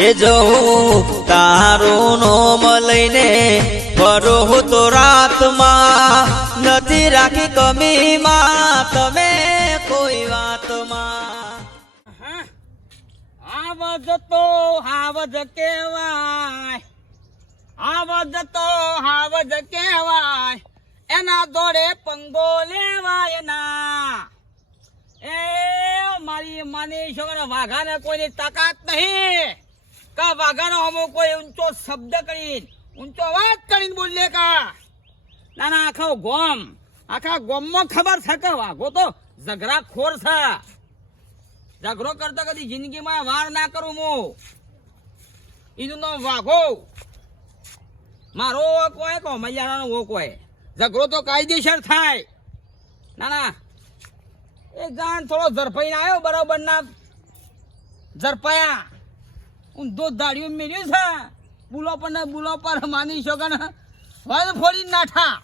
એ જવું તારું નોમ લઈને ફરો તો રાતમાં નથી રાખી કમીમાં તમે કોઈ વાતમાં. આવજ તો હાવજ કેવાય, આવજ તો હાવજ કેવાય, એના દોડે પંગો લેવાય ના. એ મારી માની છોકરા વાઘાને કોઈની તાકાત નહીં કા વાઘાનો અમુક કોઈ ઊંચો શબ્દ કરીને ઊંચો વાત કરીને બોલે કા ના આખા ગોમમાં ખબર છે કે વાઘો તો ઝઘરા ખોર છે. ઝઘડો કરતા કદી જિંદગીમાં વાર ના કરું હું. એનું નામ વાઘો. મારો કોઈ કો મૈયાનો કોઈ ઝઘડો તો કાયદેસર થાય. ના એ જાન થોડો ઝરફાઈને આવ્યો બરાબર ના ઝરફાયા ઊંધો દાડિયું મેળ્યું છે. બુલો પર માની શકો ને વલ ફોડી નાઠા.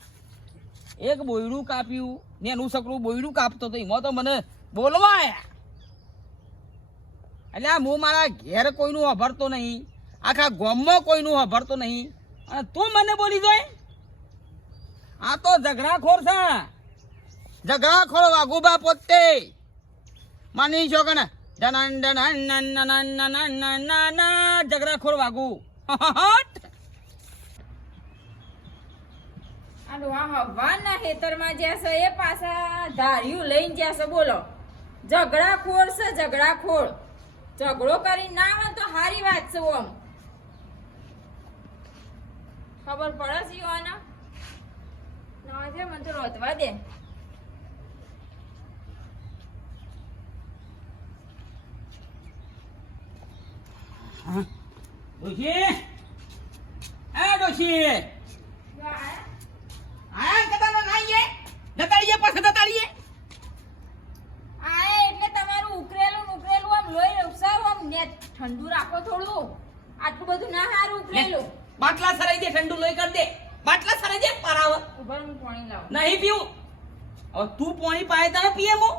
એક બોયડું કાપ્યું ને એનું સકડું બોયડું કાપતો તો એમાં તો મને બોલવા આવ્યા. એટલે હું મારા ઘેર કોઈનું વાપરતો નહીં, આખા ગામમાં કોઈનું વાપરતો નહીં, અને તું મને બોલી જાય. આ તો ઝઘડાખોર છે, ઝઘડાખોર વાઘુબા પોતે માની છો કે ને ઝઘડાખોર વાઘુ. હવાના ખેતરમાં જ્યાં છે એ પાછા ધાર્યું લઈને જ્યાં છે બોલો ઝઘડાખોર છે. ઝઘડાખોર ઝઘડો કરી ના આવે તો સારી વાત છે. ઓમ ખબર પડે છે યુવાના ના છે મને તો રોધવા દે. ડોશી ડોશી આયા કદાનો નાઈએ દતાડીએ પાછા દતાડીએ. આ એટલે તમારું ઉકરેલું આમ લોહી ઉપસાવું આમ ને ઠંડુ રાખો થોડું. આટલું બધું ના હારું ઉકરેલું. બાટલા સરાઈ દે, ઠંડુ લોહી કરી દે. બાટલા સરાઈ દે પરાવ. ઉભર હું પાણી લાવું. નહીં પીવું. હવે તું પાણી પાય તારે પીએ મો.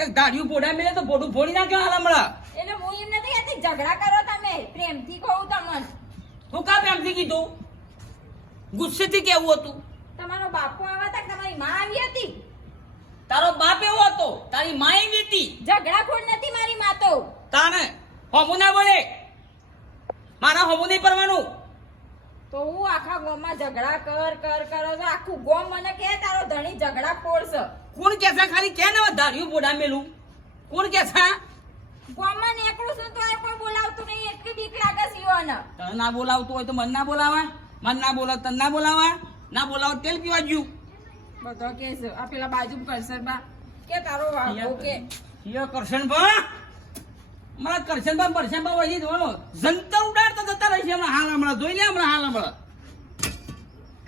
એક દાઢિયું પોડા મેલે તો પોડું ફોડી નાખ્યો હાલ હમણાં. એટલે હું એમ નથી કહેતી ઝઘડા કરો તમે, પ્રેમથી કહું તમને. તું કા પ્રેમથી કીધું? ગુસ્સેથી કેવું હતું? તમારો બાપુ આવ્યા હતા, તમારી માં આવી હતી. તારો બાપ એવો હતો, તારી માં એવી હતી. ઝઘડાખોર નથી મારી માં તો. તાને હોમું ના બોલે, મારા હોમું નહીં પરવાનું. તો હું આખા ગામમાં ઝઘડા કર કરો છો. આખું ગામ મને કહે તારો ધણી ઝઘડાખોર છે. કોણ કે છે? ખાલી કે ને ધાર્યું પોડા મેલું. કોણ કે છે? ગામમાં નીકળું છું તો કોઈ બોલાવતું નહીં, એટલી બીક લાગે છે યુવાને. તને ના બોલાવતું હોય તો મને ના બોલાવા, મને ના બોલાવ તને ના બોલાવા, ના બોલાવ તેલ પીવા જ્યું. બધો કે છે આ પેલા બાજુ કરસરબા કે તારો વાઘો કે યો કરશનબા, મારા કરશનબા વળી દોનો જંતર ઉડાડતા જતા રહી છે હમણાં જોઈ લે હમણાં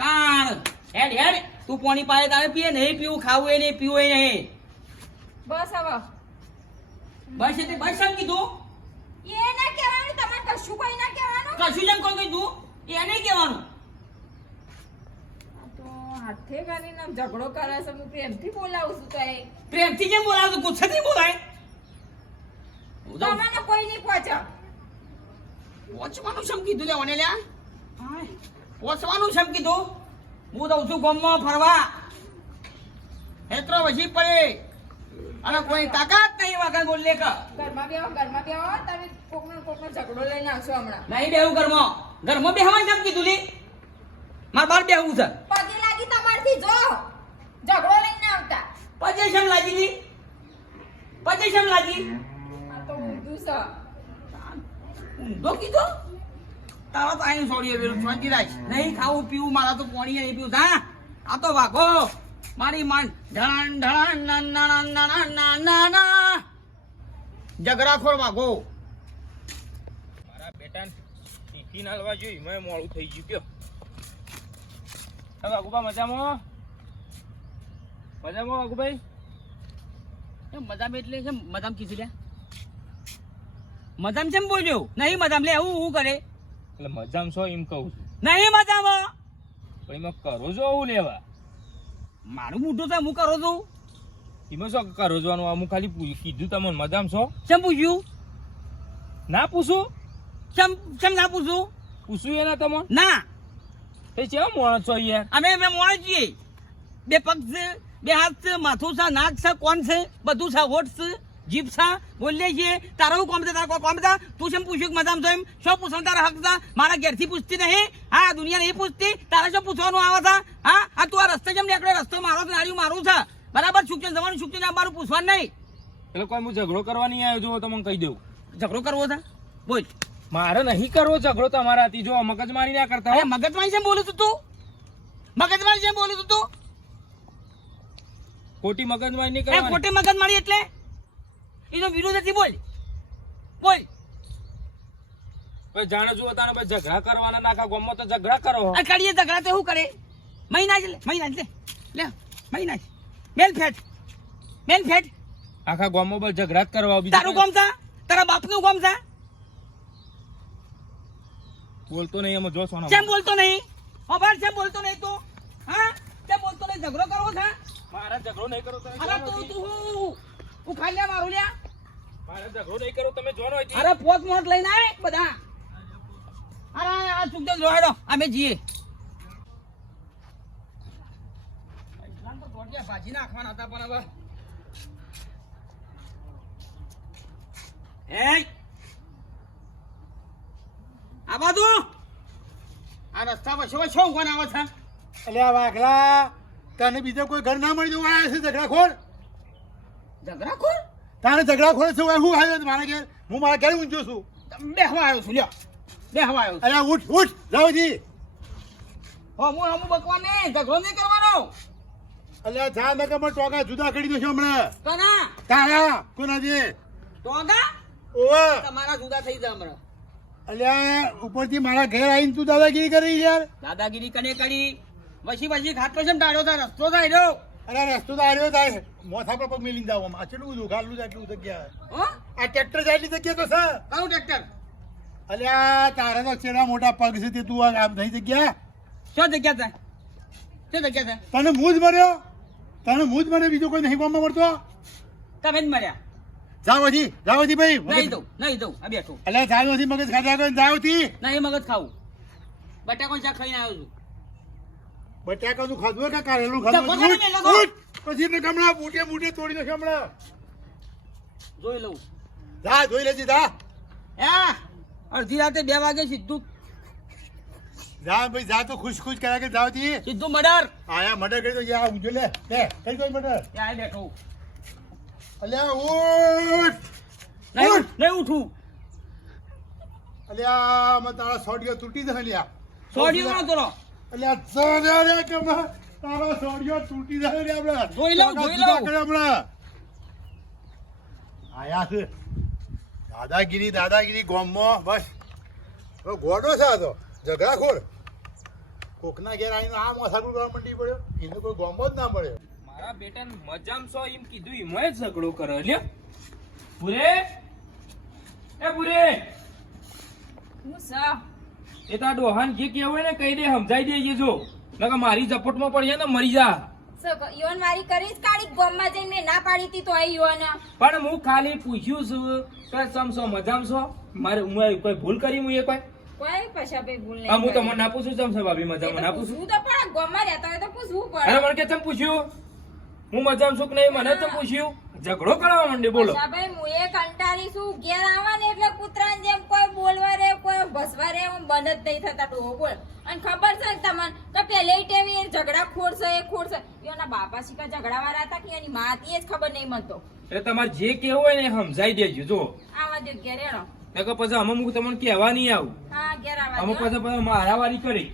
તાણ હેડ તું પાણી પાય તારે પીએ નહીં પીવું, ખાવું એ નહીં, પીવું એ નહીં. બસ હવે બસ એટલે બસ એમ કીધું. એ ના કહેવાનું, તમારે કશું કોઈ ના કહેવાનું. કશું જેમ કોઈ કીધું એને કહેવાનું. તો હાથે કરીને ઝઘડો કરે છે, હું પ્રેમથી બોલાવું છું તો એ પ્રેમથી જેમ બોલાવતું ગુસ્સાથી બોલાય. તમને કોઈ નહીં પહોંચે. પહોંચવાનું શમ કીધું લે ઓને લ્યા, પહોંચવાનું શમ કીધું. હું દઉં છું ગામમાં ફરવા, હેત્રો વસી પડે અને કોઈ તાકાત નહીં વાગા બોલે કે ઘરમાં બેહો તમે કોકનો ઝઘડો લઈને આવશો હમણાં. નહીં બેહું ઘરમાં બેહવાનું શમ કીધું લી, મારે બહાર બેહવું છે. પગે લાગી તમારથી જો ઝઘડો લઈને આવતા. પજે શમ લાગી લી, પજે શમ લાગી. આ તો ઊંધું છે. ઊંધો કીધો તારા તો આઈને છોડીએ પેલું શાંતિ રાખ. નહીં ખાવું પીવું, મારા તો પાણી નહીં પીવું. હા આ તો વાઘો મારી માન ઢળાણ ઝઘડાખોર વાઘો. મારા બેટા ટિફિન હાલવા જોઈ મેં મોડું થઈ ગયું કયો. વાઘુબા મજામાં વાઘુભાઈ? મજામ એટલે છે મજામ કીધું લે, મજામ કેમ બોલ્યો? નહીં મજામ લે હું કરે એટલે મજામ છો એમ કહું છું. નહીં મજામ પણ એમાં કરો છો હું લેવા મારું મોઢું છે હું કરો છું. એમાં શું કરો જોવાનું? અમુક ખાલી કીધું તમને મજામ છો. કેમ પૂછ્યું? ના પૂછું કેમ ના પૂછું? પૂછું એના તમને ના, એ કેવો માણસ છો યાર? અમે મોણ છીએ. બે પગ છે, બે હાથ છે, માથું છે, નાક છે, કોણ છે, બધું છે, હોઠ છે, જીભ છે, બોલીએ છીએ. તારો હું કોમ છે, તારા કોમ છે? તું શેમ પૂછ્યું કે મજામાં છો એમ? શું પૂછવાનું તારા હક છે? મારા ઘેરથી પૂછતી નહીં? હા, દુનિયા નહીં પૂછતી? તારે શું પૂછવાનું આવે છે? હા, આ તું આ રસ્તે જેમ નીકળ્યો, રસ્તો મારો છે, નાળિયું મારું છે, બરાબર? છૂટકે જવાનું, છૂટકે મારું પૂછવાનું નહીં. એટલે કોઈ હું ઝઘડો કરવા નહીં આવ્યો, જો તમને કહી દઉં. ઝઘડો કરવો છે? બોલ. મારે નહીં કરવો ઝઘડો તમારાથી. જો મગજમારી ના કરતા હો. અરે મગજમારી જેમ બોલું છું તું? મગજમારી જેમ બોલું છું તું? ખોટી મગજમારી નહીં એ કરવાની. ખોટી મગજમારી એટલે એનો વિરોધ હતી. બોલ બોલ. ભાઈ જાણે જુઓ તારે ભાઈ ઝઘડા કરવાના નાખા ગામમાં તો ઝઘડા કરો. આ કરીએ ઝઘડા તો શું કરે? મહિના જ લે, મહિના જ લે, લે મહિના જ. મેલ ફેટ, મેલ ફેટ. આખા ગામમાં બસ ઝઘડા જ કરવા. બીજું તારું કોમ છે? તારા બાપનું કોમ છે? બોલતો નહીં એમાં જો સોના. કેમ બોલતો નહીં? અભાર કેમ બોલતો નહીં તું? હા, કેમ બોલતો નહીં? ઝઘડો કરવો છે? મારા ઝઘડો નહીં કરો તમે. અરે તું હું ખાઈ લે મારું લ્યા. મારા ઝઘડો નહીં કરો તમે જોનો હોય. અરે પોત મોટ લઈને આવે બધા. અરે આ ચૂક દે રોહેડો, અમે જઈએ. ભાજી નાખવાના હતા પણ હવે આ બાજુ આ રસ્તા પર શું શું કોણ આવે છે? અલ્યા વાઘલા, તને બીજો કોઈ ઘર ના મળી જવું આવ્યા છે ઝઘડાખોર? ઝઘડાખોર? તારે ઝઘડાખોર છે હું આવ્યો છું મારા ઘેર? હું મારા ઘેર ઊંચો છું. બેહવા આવ્યો છું, લ્યો બેહવા આવ્યો છું. અલ્યા ઉઠ ઉઠ જાવજી. હું બકવા નહીં, ઝઘડો નહીં કરવાનો. અલ્યા જા નકર મને ટોકા જુદા કરી દો છો હમણાં. કોના? તારા કોના જે? ટોગા? ઓવે. તમારા જુદા થઈ જાય હમણાં. અલ્યા ઉપરથી મારા ઘેર આવીને તું દાદાગીરી કરી યાર. દાદાગીરી કને કરી? વસી ખાટલો છે ને ટાળ્યો થાય, રસ્તો થાય રહ્યો. અલ્યા રસ્તો તો આવ્યો થાય, મોથા પર પગ મેલીને જાવ આમ. આ કેટલું બધું ખાલું છે, આટલું જગ્યા. હો? આ ટ્રેક્ટર જાય એટલી જગ્યા તો છે. કયું ટ્રેક્ટર? અલ્યા તારા તો ચેડા મોટા પગ છે તે તું આમ નહીં જગ્યા. શું જગ્યા છે? શું જગ્યા છે? તને મૂજ મર્યો? તને મૂજ મરે, બીજો કોઈ નહીં ગામમાં મળતો? તમે જ મર્યા. જાવજી ભાઈ. નહીં દઉં, નહીં દઉં. આ બેઠું. અલ્યા જાવજી મગજ ખાધા કરીને જાવજી. નહીં મગજ ખાવું. બટાકાનું શાક ખાઈને આવ્યો છું. બટાકાનું ખાધું કે કારેલું તો ખાધું? બટાકા નહીં લગો. ઉઠ. પછી ને ગમલા બૂટે તોડી નાખે હમણાં. જોઈ લઉં. જા જોઈ લેજી જા. અડધી રાતે 2 વાગે સીધું જા ભાઈ જા, તો ખુશ કર્યા કે જાવજી. સીધું મર્ડર. આયા મર્ડર કરી દો. જા ઊંજો લે કરી દો મર્ડર. ત્યાં બેઠો. અલ્યા ઉઠ. નહીં ઉઠું. અલ્યા અમે તારા સોડિયો તૂટી જશે લ્યા. સોડિયો ના તોરો. અલ્યા જોડ્યા કે તારો સોડિયો તૂટી જશે રે આપણે. જોઈ લઉં. હમણાં આયા છે દાદાગીરી ગામમાં. બસ હવે ગોડો છે આ તો ઝઘડાખોર. કોકના ઘેર આવીને આ મોસાકું કરવા મંડી પડ્યો. એને કોઈ ગામમાં જ ના મળ્યો. મારા બેટાને મજામાં છો એમ કીધું એમાં જ ઝઘડો કરે. લ્યો ભૂરે, એ ભૂરે, હું સ એ તાર ડોહાન જે કહેવું હોય ને કહી દે, સમજાઈ દેજે. જો નકર મારી ઝપટમાં પડી ને મરી જા. યોન વારી કરીશ કાળી ગોમમાં જઈને મેં ના પાડી હતી તો આ યોન પણ હું ખાલી પૂછ્યું છું કે સમસો મજામાં છો? મારે હું કોઈ ભૂલ કરી? હું એ કોઈ કોઈ પૈસા ભાઈ ભૂલ નહીં હા, હું તમને ના પૂછું ચમ છે ભાભી મજામાં? ના પૂછું. પૂછવું તો પડે, ગોમમાં રહેતા હોય તો પૂછવું અરે પડે. મને કે ચમ પૂછ્યું? હું મજામાં છું કે નહીં મને ચમ પૂછ્યું? ઝઘડો કરવા માંડે. બોલો. પૈસા ભાઈ હું એ કંટાળી છું, ઘેર આવા ને એટલે કૂતરાની જેમ કોઈ બોલવા રે કોઈ ભસવા રે હું બંધ જ નહીં થતા ડોહો બોલ. અને ખબર છે તમને કે પેલે ટેવી એ ઝઘડા ખોર છે, એ ખોર છે. એના બાપા શીખા ઝઘડા વાળા હતા કે એની માં હતી એ જ ખબર નહીં મનતો. એટલે તમારે જે કેવું હોય ને એ સમજાઈ દેજો. જો આવા દો ઘેર એનો. નકર પછી અમે હું તમને કહેવા નહીં આવું. હા ઘેર આવા અમુક દો. પછી મારાવારી કરી.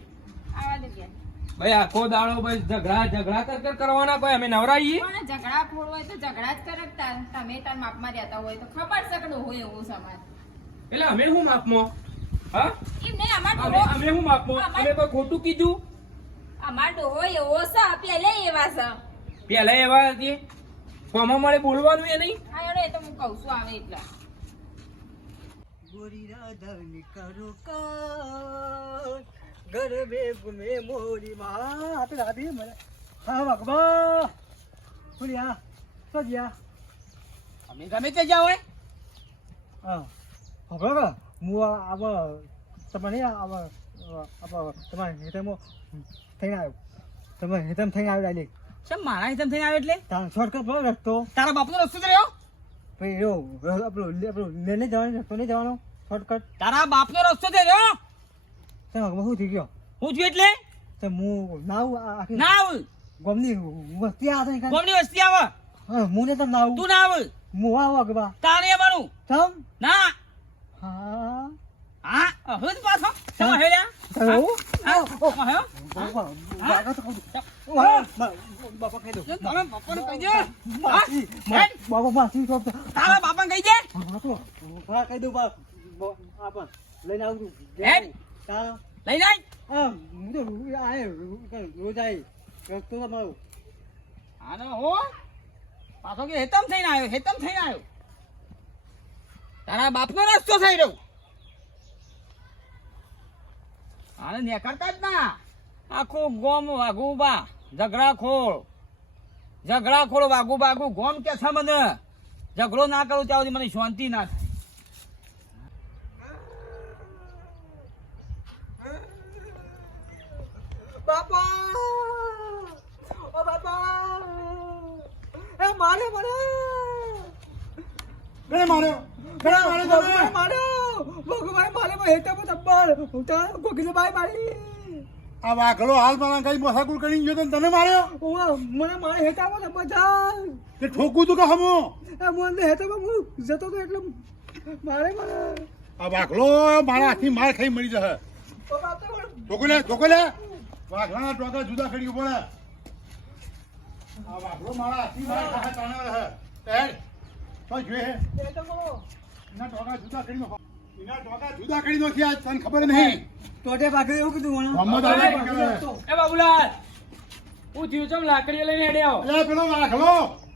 આવા દો ઘેર. ભાઈ આખો દાડો ભાઈ ઝઘડા કર કરવાના કોઈ અમે નવરાઈએ? પણ ઝઘડા ખોર હોય તો ઝઘડા જ કરે. તમે તાર માપમાં રહેતા હોય તો ખબર છે કે હોય એવું સમાજ. એટલે અમે શું માપમાં? હા, એમ નહીં અમાર અમે ડોહો અમે શું માપમાં? અમે કોઈ ખોટું કીધું? અમાર ડોહો એવો છે પેલે એવા છે. પેલા એવા હતી કોમાં મળે બોલવાનું એ નહીં. હા એનો એ તો હું કહું છું આવે એટલે. ગોરી રાધાની કરો કાન ઘર બે ગુમે મોરી માં આપે રાધી મને. હા ભગવા બોલ્યા તો ગયા અમે ગમે તે જાવ હોય. હા હવે હું આવ તમને તમારે હેતરમાં થઈને આવ્યો તમે હેતમ થઈને આવ્યો ડાયરેક્ટ કેમ મારા હિતમ થઈને આવે એટલે શોર્ટકટ પડો રસ્તો તારા બાપનો રસ્તો જ રહ્યો પછી એવો આપણો લેને જવાનો રસ્તો નહીં જવાનો શોર્ટકટ તારા બાપનો રસ્તો જ રહ્યો તમે શું થઈ ગયો હું છું એટલે તો હું નાવ આખી ના આવ ગમની વસ્તી આવે છે કોમની વસ્તી આવે હું ને તમે નાવ તું ના આવ હું આવો કે બા તારે આવવાનું તમ ના હા હા હવે જ પાછો તમે હેડ્યા બાપા કહી દો તમે બાપાને કહી દે બાપા માસી તો તારા બાપાને કહી દે કહી દઉં બાપા લઈને આવું હેડ. તા લઈ જાય હું તો રોજ આવી રસ્તો તમારો આને હો પાછો કે હેતમ થઈને આવ્યો તારા બાપનો રસ્તો થઈ રહ્યો આને નેકળતા જ ના આખું ગોમ વાઘુબા ઝઘડાખોળ વાઘુ ગોમ કે છે મને ઝઘડો ના કરું ત્યાં સુધી મને શાંતિ ના થાય બાપા ઓ બાપા એ મારે મને કોને માર્યો તમે માર્યો ભગવાન મારે હેતા પર તબ્બર ઉતા ગોગીને બાઈ મારી આ વાઘલો હાલ મને કઈ મસાકુર કરીને ગયો તો તને માર્યો ઓ મને મારે હેતા પર બધા તે ઠોકું તું કે હમો એ મને હેતા પર હું જતો તો એટલે મારે મને આ વાઘલો મારા હાથથી માર ખાઈ મરી જશે ઓ બાપા ઠોકો લે વાઘલાના ટોકા જુદા કરી પડે આ વાઘલો મારા હાથથી માર ખાય તાને રહે હેડ તો જોઈ હે હેતા બોલો એના ટોકા જુદા કરી નાખો એના ટોકા જુદા કરી નાખી આજ તને ખબર નહીં તોડે બાકી એવું કીધું મને મોહમ્મદ આલી પકડે એ બાબુલાલ હું થયું ચમ લાકડીઓ લઈને હેડ્યો એટલે પેલો વાઘલો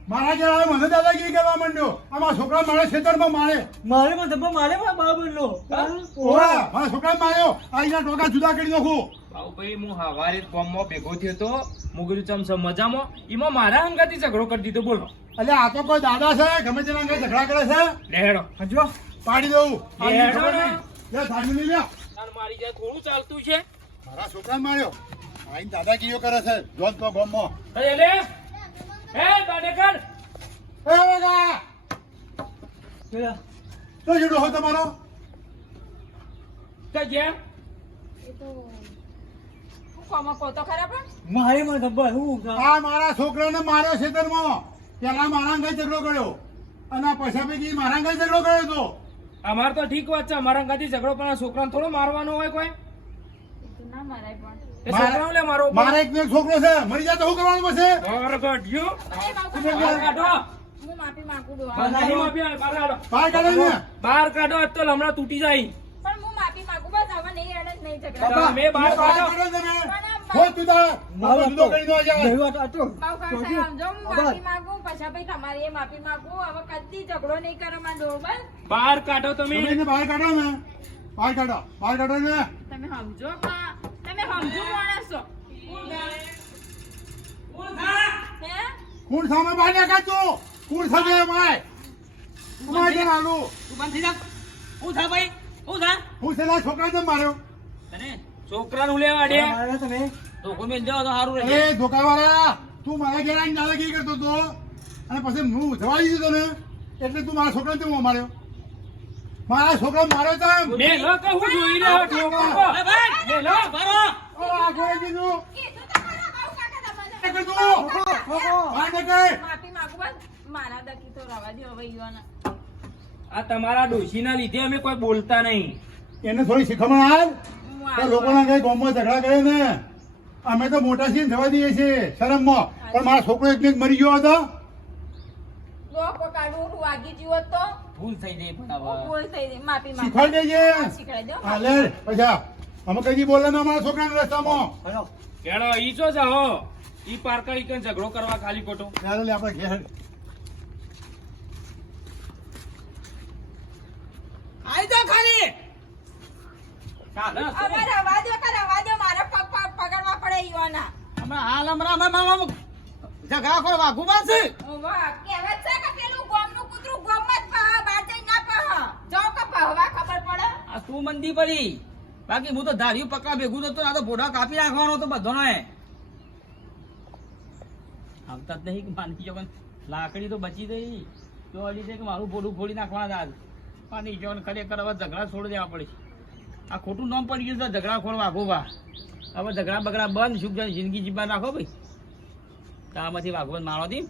મારા ઘેર આવે મને દાદાગીરી કરવા માંડ્યો આમાં છોકરા મારે ખેતરમાં મારે મારે મને ધબ્બા મારે બાબરનો ઓવા મારા છોકરા માર્યો આ એના ટોકા જુદા કરી નાખું બાબુ ભાઈ હું હવારે ગામમાં ભેગો થયો તો મુગરું ચમ છે મજામાં એમાં મારા અંગાથી ઝઘડો કરી દીધો બોલો એટલે આ તો કોઈ દાદા છે ગમે તેના અંગે ઝઘડા કરે છે લેડો હજુ પાડી દઉં એ હેડો ને. લે સાડી લઈ લે તાર મારી જાય થોડું ચાલતું છે મારા છોકરા માર્યો આઈને દાદાગીરીઓ કરે છે જોત તો ગામમાં અરે લે એ દાડેકર એ વાગા તો જેડો હો તમારો કે જે એ તો હું કોમાં કહો તો ખરા પણ મારે મને ધબ્બા હું આ મારા છોકરાને માર્યો ખેતરમાં પેલા મારા અંગે ઝઘડો કર્યો અને આ પૈસા પૈકી મારા અંગે ઝઘડો કર્યો તો અમાર તો ઠીક વાત છે અમારા અંગાથી ઝઘડો પણ આ છોકરાને થોડો મારવાનો હોય કોઈ એ તો ના મારાય પણ એ છોકરાને લે મારો મારા એક ને એક છોકરો છે મરી જાય તો શું કરવાનું પછી મારો ગઢિયો એ બાપુ, બહાર કાઢો હું માફી માંગુ છું મારી માફી આવે, બહાર કાઢો બહાર કાઢો ને બહાર કાઢો આજ તો હમણાં તૂટી જાય પણ હું માફી માંગુ બસ હવે નહીં અડે જ નહીં ઝઘડા બાપા, મેં બહાર કાઢો. તમે ખોટ તું તારે મારો જુદો કરી દો યાર બાપુ કાકા સમજો હું માફી માંગુ પછી ભાઈ તમારી એ માફી માંગુ હવે કદી ઝઘડો નહીં કરો માં ડો બસ બહાર કાઢો તમે તમે એને બહાર કાઢો ને બહાર કાઢો ને તમે સમજો પણ તમે સમજો માણસ છો હે કુણ સામે બહાર ના કાઢજો કુણ સામે ભાઈ તમારે કેમ આલું તું બંધ થઈ જા હું થા ભાઈ હું થા હું છેલ્લા છોકરા જેમ માર્યો તને છોકરાનું લેવા દે મારે તમે તો કોઈ મેલ જાવ તો સારું રહેશે એ ધોકાવાળા તું મારા ઘેર આવીને દાદાગીરી કરતો હતો અને પછી હું જવાડી દીધો ને એટલે તું મારા છોકરાને કેમ માર્યો મારા છોકરા માર્યો તમ લે લો કે હું જોઈ રહ્યો છું એ ભાઈ લે લો ભરો આ ગોળે કીધું કીધું તમારા બાપુ કાકા તમને કીધું બહાર નીકળ. માફી માંગુ બસ મારા દકી તો રવા દો હવે ઈવાના આ તમારા ડોશીના લીધે અમે કોઈ બોલતા નહીં એને થોડી શીખમણ આલ હું તો લોકોના કઈ ગામમાં ઝઘડા કરે ને અમે તો મોટા છીએ ને જવા દઈએ છીએ શરમમાં પણ મારા છોકરો એક ને એક મરી ગયો હતો લોકો કાઢું હું વાગી જીવો તો ભૂલ થઈ જાય પણ હું હવે ભૂલ થઈ ગઈ માફી માંગુ શીખવાડી દેજે શીખવાડી દો હા લે પૈસા અમે કઈ બોલે ને અમારા છોકરાના રસ્તામાં હાલો કેળો ઈ છો જાઓ ઈ પારકા ઈ કન ઝઘડો કરવા ખાલી ખોટો ત્યારે લે આપણે ઘેર આઈ જા ખાલી ચાલ હવે રવા દો કે રવા દો મારા પગ પકડવા પડે ઈવાના હમણાં ઝઘડા ખોર વાઘુ બાંધશે વાહ કહેવત છે કે પેલું ગોમનું કૂતરું ગોમમાં જ પહ બહાર જઈને ના પહ જો કે પહવા ખબર તું મંદી પડી બાકી હું તો ધાર્યું પક્કા ભેગું તો આ તો ભોડા કાપી નાખવાનો તો બધો ને આવતા જ નહીં માની જો લાકડી તો બચી ગઈ તો હજી છે કે મારું ભોડું ફોડી નાખવાના આજ માની જો ખરેખર હવે ઝઘડા છોડી દેવા પડે આ ખોટું નામ પડી ગયું તો ઝઘડા ખોડ વાગો બા હવે ઝઘડા બગડા બંધ સુખ જિંદગી જીવવા રાખો ભાઈ તો આમાંથી વાગવાન મારો દી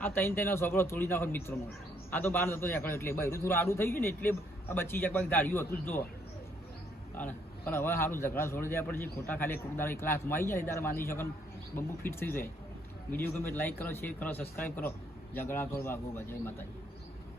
આ ત્રણ સોપડો તોડી નાખો મિત્રોમાં આ તો બહાર જતો નીકળ્યો એટલે બૈરું થોડું આડું થઈ ગયું ને એટલે આ બચી જાય ધાર્યું હતું જ જો પણ હવે સારું ઝઘડા છોડી દેવા પડશે ખોટા ખાલી એક દાડો એકલા હાથમાં આવી જાય ત્યારે માની શકો બંબુ ફિટ થઈ જાય વિડીયો ગમે લાઈક કરો શેર કરો સબસ્ક્રાઈબ કરો ઝઘડા કરો વાગો જય માતાજી